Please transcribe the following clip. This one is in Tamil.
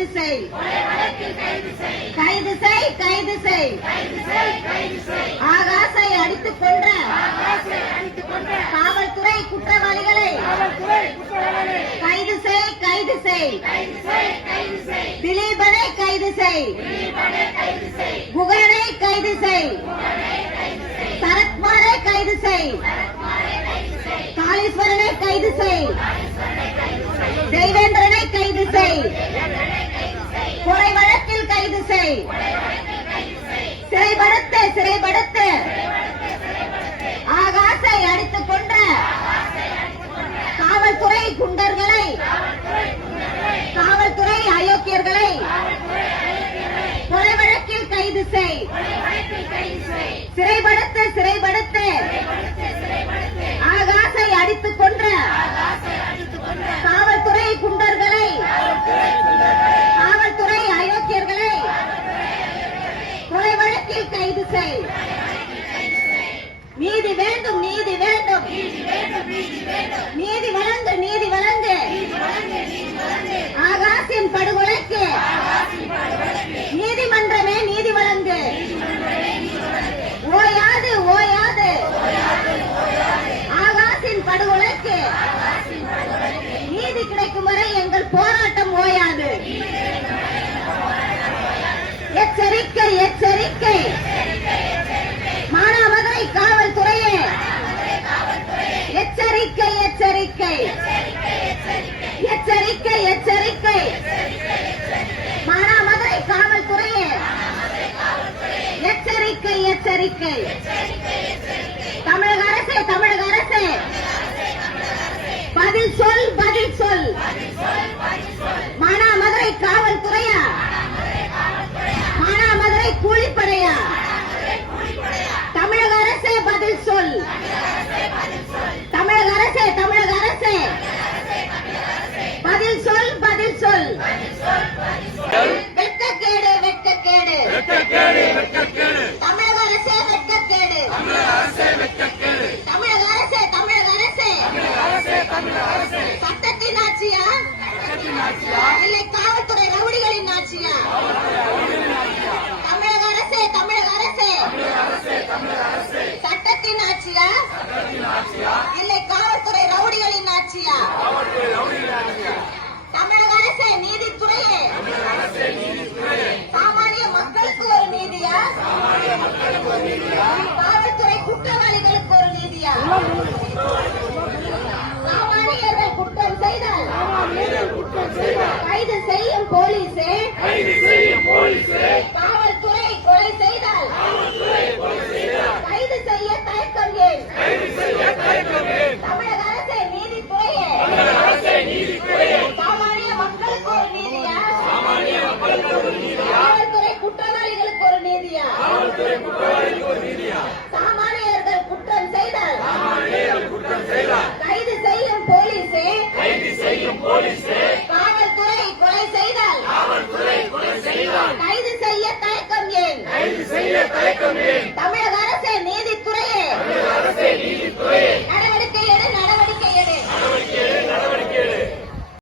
கைது செய், கைது செய், கைது செய். ஆகாசை அடித்துக் கொன்ற காவல்துறை குற்றவாளிகளை கைது செய், கைது செய். திலீபனை கைது செய், குகனை கைது செய், சரத்குமாரை கைது செய், காளீஸ்வரனை கைது செய், தேவேந்திரனை கைது செய், கொலை வழக்கில் கைது செய், சிறைப்படுத்து, சிறைப்படுத்து. ஆகாசை அடித்துக் கொன்ற காவல்துறை குண்டர்களை, காவல்துறை அயோக்கியர்களை கொலை வழக்கில் கைது செய், சிறைப்படுத்து, சிறைப்படுத்து. ஆகாசை அடித்துக் கொன்ற காவல்துறை குண்டர்களை, காவல்துறை அயோக்கியர்களை கொலை வழக்கில் கைது செய். நீதி வேண்டும், நீதி வேண்டும், நீதி வழங்கு, நீதி வழங்கு. ஆகாசின் படுகொலைக்கு நீதிமன்றமே நீதி வழங்கு. ஓயாது, ஓயாது. ஆகாசின் படுகொலைக்கு நீதி கிடைக்கும் வரை எங்கள் போராட்டம் ஓயாது. எச்சரிக்கை, எச்சரிக்கை. மானாமதுரை காவல்துறையே எச்சரிக்கை, எச்சரிக்கை, எச்சரிக்கை, எச்சரிக்கை. மானாமதுரை காவல்துறையே எச்சரிக்கை, எச்சரிக்கை. தமிழக அரசே, தமிழக அரசே பதில் சொல், பதில் சொல். மானாமதுரை காவல்துறையா, மானாமதுரை கூலிப்படையா? தமிழக அரசே பதில் சொல். தமிழக அரசே, தமிழக அரசே பதில் சொல், பதில் சொல். வெட்கக்கேடு, வெட்கக்கேடு. தமிழக அரசே வெட்கக்கேடு. தமிழக அரசே, தமிழக அரசே சட்டத்தின் ஆட்சியா இல்லை காவல்துறை ரவுடிகளின் ஆட்சியா? தமிழக அரசே, தமிழக அரசே சட்டத்தின் ஆட்சியா இல்லை காவல்துறை ரவுடிகளின் ஆட்சியா? தமிழக அரசே நீதித்துறையே சாமானிய மக்களுக்கு ஒரு நீதியா, காவல்துறை குற்றவாளிகளுக்கு ஒரு நீதியா? சாமானியர்கள் குற்றம் செய்தால் கைது செய்யும் போலீஸே, காவல்துறை கொலை செய்தால் கைது செய்ய தயக்கம் ஏன்? தமிழக அரசே நீதித்துறையே சாமானிய மக்களுக்கு ஒரு நீதியா, காவல்துறை குற்றவாளிகளுக்கு ஒரு நீதியா? சாமானியர்கள் குற்றம் செய்தால் கைது செய்யும் போலீஸே, காவல்துறை கொலை செய்தால் கைது செய்ய தயக்கம் ஏன்? தமிழக